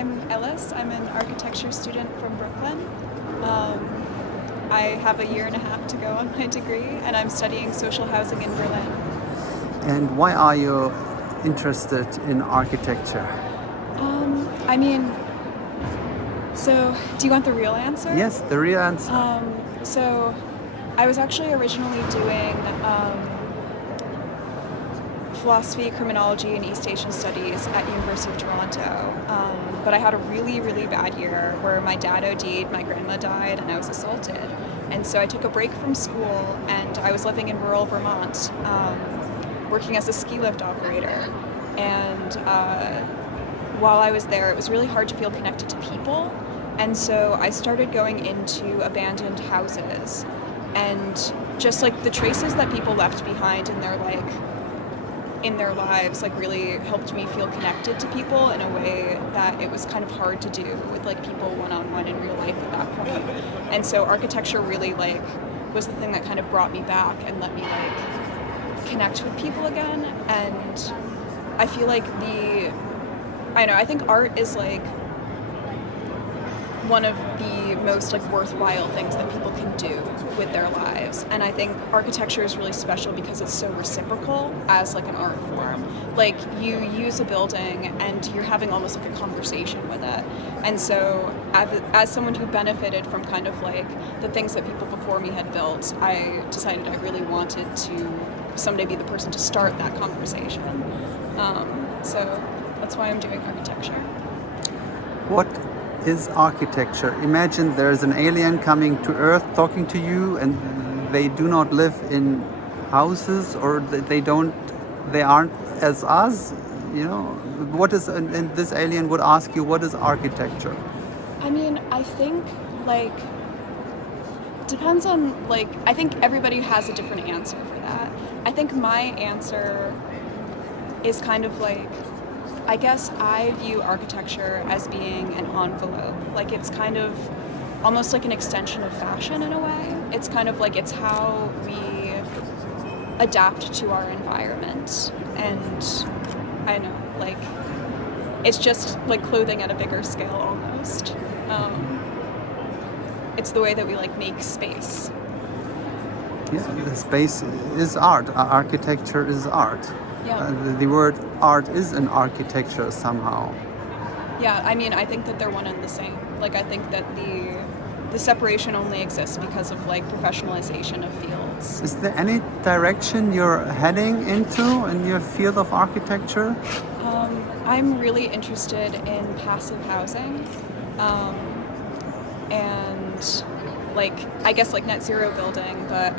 I'm Illis. I'm an architecture student from Brooklyn. I have a year and a half to go on my degree, and I'm studying social housing in Berlin. And why are you interested in architecture? I mean, so do you want the real answer? Yes, the real answer. So I was actually originally doing philosophy, criminology, and East Asian studies at University of Toronto. But I had a really, really bad year where my dad OD'd, my grandma died, and I was assaulted. And so I took a break from school, and I was living in rural Vermont, working as a ski lift operator. And while I was there, it was really hard to feel connected to people. And so I started going into abandoned houses, and just like the traces that people left behind in their lives really helped me feel connected to people in a way that it was kind of hard to do with like people one-on-one in real life at that point. And so architecture really was the thing that kind of brought me back and let me connect with people again. And I feel like I think art is one of the most worthwhile things that people can do with their lives. And I think architecture is really special because it's so reciprocal as an art form. You use a building and you're having almost a conversation with it. And so as someone who benefited from kind of the things that people before me had built, I decided I really wanted to someday be the person to start that conversation. So that's why I'm doing architecture. What is architecture? Imagine there's an alien coming to Earth talking to you, and they do not live in houses, or they aren't as us. What is, and this alien would ask you, what is architecture? I mean, I think depends on I think everybody has a different answer for that. I think my answer is kind of I guess I view architecture as being an envelope. It's kind of almost like an extension of fashion in a way. It's kind of it's how we adapt to our environment. And I don't know, it's just clothing at a bigger scale almost. It's the way that we make space. Yeah, the space is art. Architecture is art. Yeah. The word art is an architecture somehow. Yeah, I mean, I think that they're one and the same. I think that the separation only exists because of professionalization of fields. Is there any direction you're heading into in your field of architecture? I'm really interested in passive housing, and I guess net zero building, but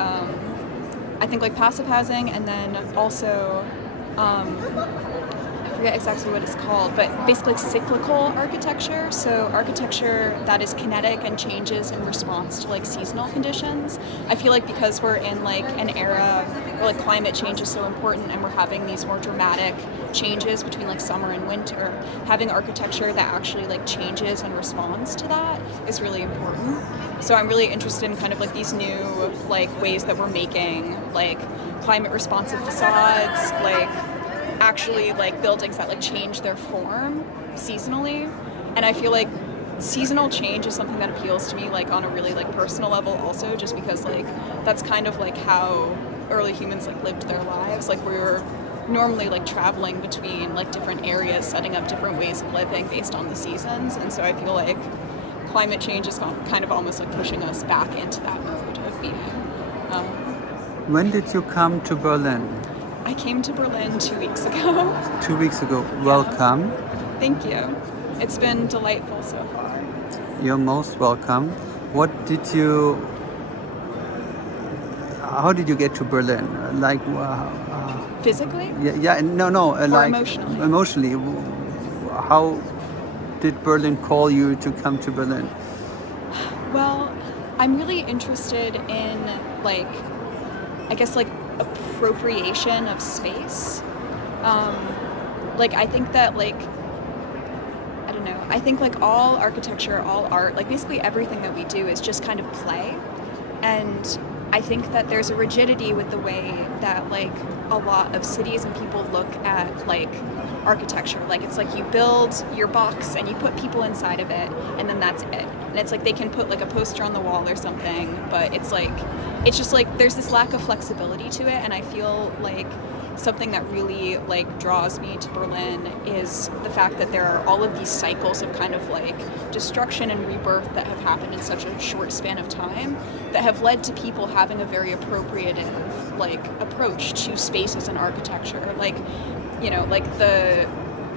I think passive housing, and then also I forget exactly what it's called, but basically cyclical architecture. So architecture that is kinetic and changes in response to seasonal conditions. I feel because we're in an era where climate change is so important, and we're having these more dramatic changes between summer and winter, having architecture that actually changes and responds to that is really important. So I'm really interested in kind of these new ways that we're making climate responsive facades, actually buildings that change their form seasonally. And I feel seasonal change is something that appeals to me on a really personal level also, just because that's kind of how early humans lived their lives. We were normally traveling between different areas, setting up different ways of living based on the seasons. And so I feel climate change is kind of almost pushing us back into that mode of being. When did you come to Berlin? I came to Berlin 2 weeks ago. 2 weeks ago. Welcome. Thank you. It's been delightful so far. You're most welcome. How did you get to Berlin? Physically? No. Or emotionally? Emotionally. How did Berlin call you to come to Berlin? Well, I'm really interested in I guess appropriation of space. I think that I don't know. I think all architecture, all art, basically everything that we do is just kind of play. And I think that there's a rigidity with the way that a lot of cities and people look at like architecture. Like it's like you build your box and you put people inside of it and then that's it. And it's like they can put like a poster on the wall or something, but it's just like there's this lack of flexibility to it, and I feel like something that really like draws me to Berlin is the fact that there are all of these cycles of kind of like destruction and rebirth that have happened in such a short span of time that have led to people having a very appropriative like approach to spaces and architecture. Like, you know,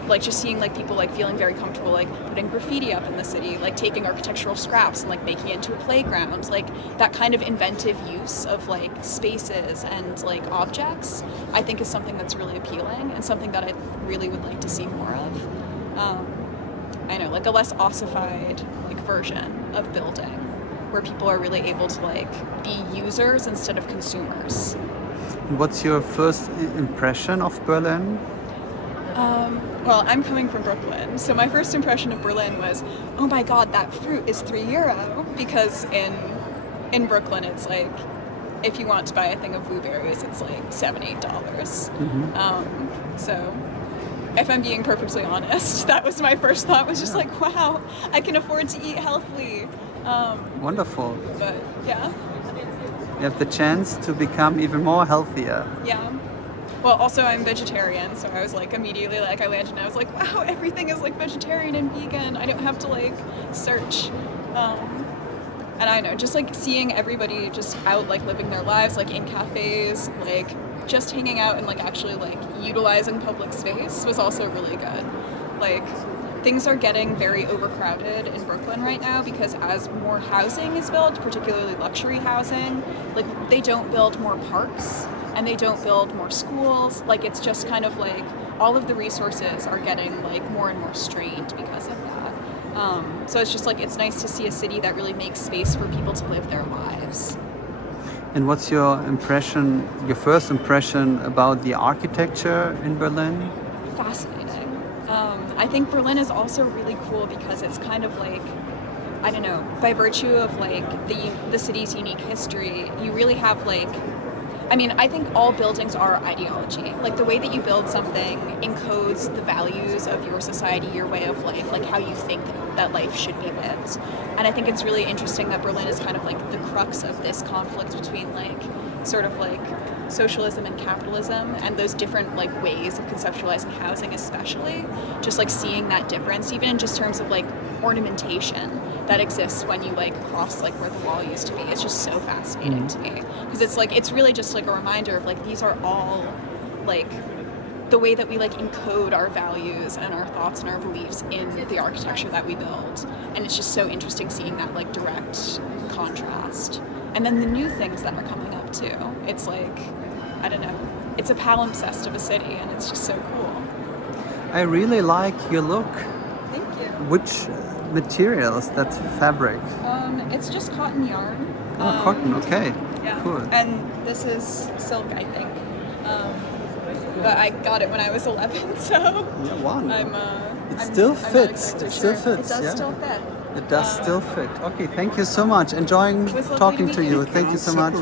like just seeing like people like feeling very comfortable like putting graffiti up in the city, like taking architectural scraps and like making it into a playground. Like that kind of inventive use of like spaces and like objects, I think is something that's really appealing and something that I really would like to see more of. I know, like a less ossified like version of building where people are really able to like be users instead of consumers. What's your first impression of Berlin? Well, I'm coming from Brooklyn, so my first impression of Berlin was, oh my god, that fruit is €3, because in Brooklyn it's like, if you want to buy a thing of blueberries, it's like $7-8. So, if I'm being perfectly honest, that was my first thought, was just like, wow, I can afford to eat healthily. Wonderful. But yeah. You have the chance to become even more healthier. Yeah. Well, also I'm vegetarian, so I was like immediately like I landed and I was like, wow, everything is like vegetarian and vegan. I don't have to like search. And I know, just like seeing everybody just out like living their lives, like in cafes, like just hanging out and like actually like utilizing public space was also really good. Like things are getting very overcrowded in Brooklyn right now because as more housing is built, particularly luxury housing, like they don't build more parks and they don't build more schools. Like it's just kind of like all of the resources are getting like more and more strained because of that. So it's just like it's nice to see a city that really makes space for people to live their lives. And what's your impression, your first impression about the architecture in Berlin? Fascinating. I think Berlin is also really cool because it's kind of like, I don't know, by virtue of like the city's unique history, you really have like, I mean, I think all buildings are ideology. Like the way that you build something encodes the values of your society, your way of life, like how you think that life should be lived. And I think it's really interesting that Berlin is kind of like the crux of this conflict between like sort of like socialism and capitalism and those different like ways of conceptualizing housing, especially just like seeing that difference even in just terms of like ornamentation that exists when you like cross like where the wall used to be. It's just so fascinating to me because it's like it's really just like a reminder of like these are all like the way that we like encode our values and our thoughts and our beliefs in the architecture that we build. And it's just so interesting seeing that like direct contrast. And then the new things that are coming up too. It's like, I don't know, it's a palimpsest of a city and it's just so cool. I really like your look. Thank you. Which materials, that fabric? It's just cotton yarn. Oh, cotton, okay. Yeah. Cool. And this is silk, I think. But I got it when I was 11, so Yeah, wow. it still fits. It still fits. It does yeah. still fit. It does still fit. Okay, thank you so much. Enjoying It was lovely talking to to meet you. you. Thank you so much.